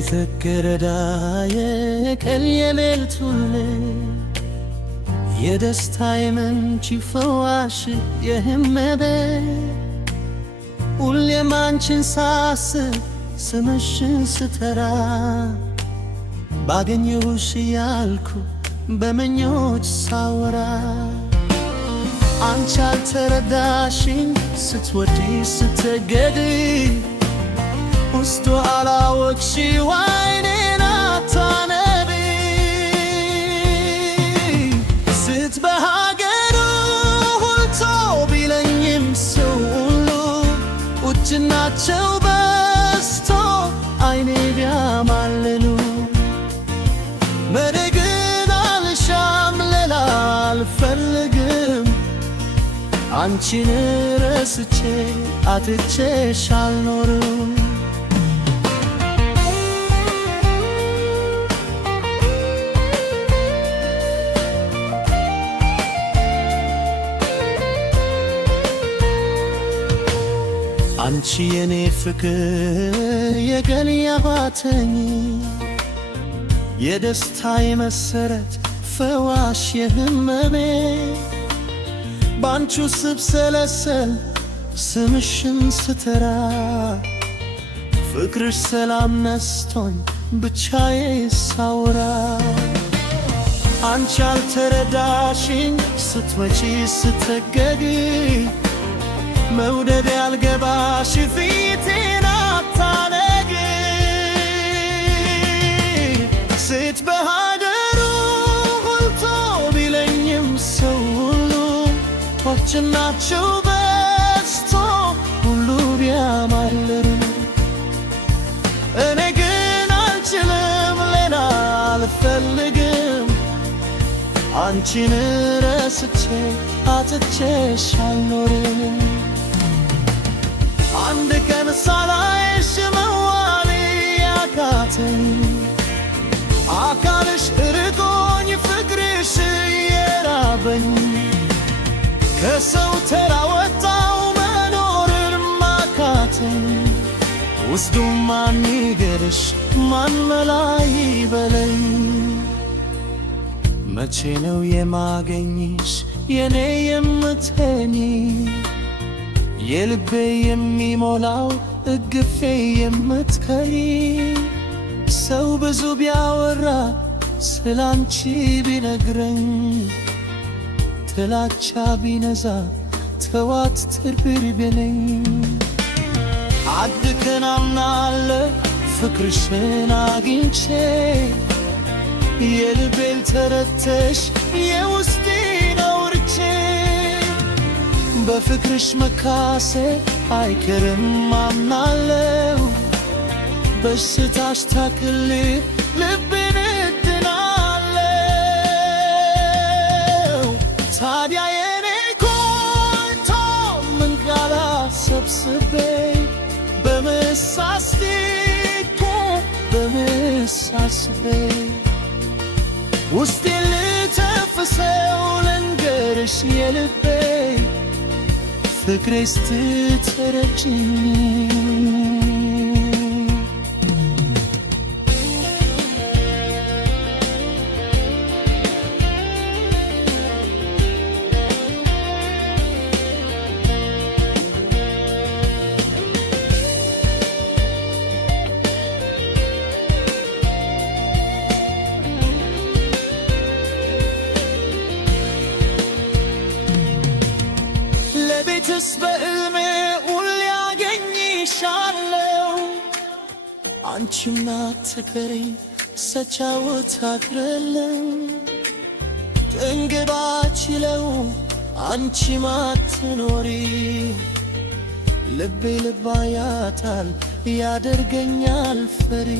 ጽጌረዳዬ ቀን የሌሊት ሁሌ የደስታዬ ምንጭ ፈዋሽ የህመሜ ሁሌም አንቺን ሳስብ ስምሽን ስተራ ባገኘሁሽ ያልኩ በምኞት ሳወራ አንቺ አልተረዳሽኝ ስትወዲ ስትገድ ውስጡ አላወቅሽው ዓይኔን አታነቢ ስት በሀገሩ ሁልቶ ቢለኝም ሰው ሁሉ ውጭናቸው በስቶ ዓይኔ ቢያማልሉ መኔ ግን አልሻም ሌላ አልፈልግም አንቺን ረስቼ አጥቼሽ አልኖርም አንቺ የኔ ፍቅር የገል ያባተኝ የደስታዬ መሰረት ፈዋሽ የህመሜ ባንቹ ስብሰለሰል ስምሽን ስተራ ፍቅርሽ ሰላም ነስቶኝ ብቻዬ ሳወራ አንቺ አልተረዳሽኝ ስትመጪ ስትገጊ መውደድ ያልገባሽ ፊቴን አታነጊ ስት በሀገሩ ሁልቶ ቢለኝም ሰው ሁሉ ቶችናቸው በስቶ ሁሉ ቢያማልሩ እኔ ግን አልችልም ሌላ አልፈልግም አንቺን ረስቼ አጥቼሽ አልኖርም አንድ ቀን ሳላይሽ መዋል ያቃተኝ አካልሽ ርቆኝ ፍቅርሽ የራበኝ ከሰው ተራ ወጣው መኖርን ማቃተኝ ውስጡ ማን ይገርሽ ማን መላይ በለኝ መቼ ነው የማገኝሽ የኔ የምትሆኚ የልቤ የሚሞላው እግፌ የምትከሪ ሰው ብዙ ቢያወራ ስላንቺ ቢነግረኝ ጥላቻ ቢነዛ ተዋት ትርብር ቢለኝ አድከን አምናለሁ ፍቅርሽን አግኝቼ የልቤን ተረተሽ የውስጤን አውርቼ በፍቅርሽ መካሴ አይቀርም አምናለሁ በሽታሽ ታክል ልቤን እድናለሁ ታዲያ የኔ ኮንቶ ምን ቃላ ሰብስቤ በመሳስቴኮ በመሳስቤ ውስጤ ልተፍሰው ልንገርሽ የልቤ ፍቅሬ ስትረጅኝ ለቤትስ በሕልሜ ሁሌ አገኝሻለሁ አንቺም ናትከሪኝ ሰቻወት አድረለም ድንግባችለው አንቺ ማትኖሪ ልቤ ልባያታል ያደርገኛል ፈሪ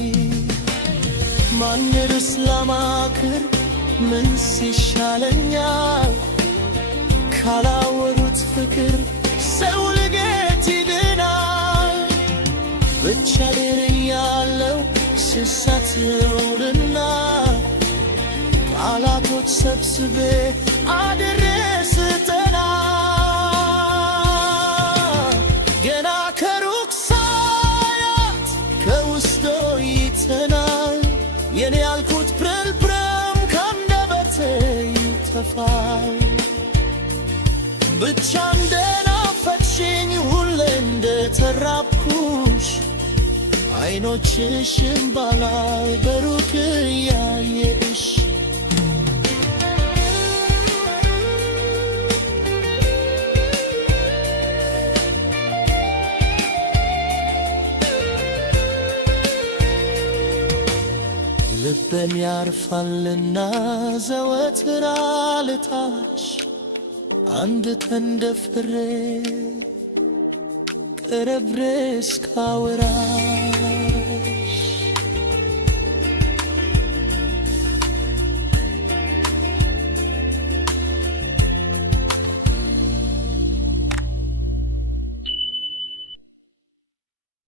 ማንርስ ለማክር ምን ሲሻለኛል ካላወሩት ፍቅር ሰው ልጌት ይድናል ብቻ ድርያለው ስሳትውልና ቃላቶች ሰብስቤ አድሬስተና ገና ከሩቅ ሳያት ከውስዶ ይተና የኔ ያልኩት ፕርልፕርም ካንደበቴ ይጠፋል። ብቻ እንደናፈቅሽኝ ሁሌ እንደተራብኩሽ አይኖችሽን ባላይ በሩቅ ያየሽ ልቤም ያርፋልና ዘወትር አልታች አንድ ተንደፍሬ ቀረብሬ እስካወራ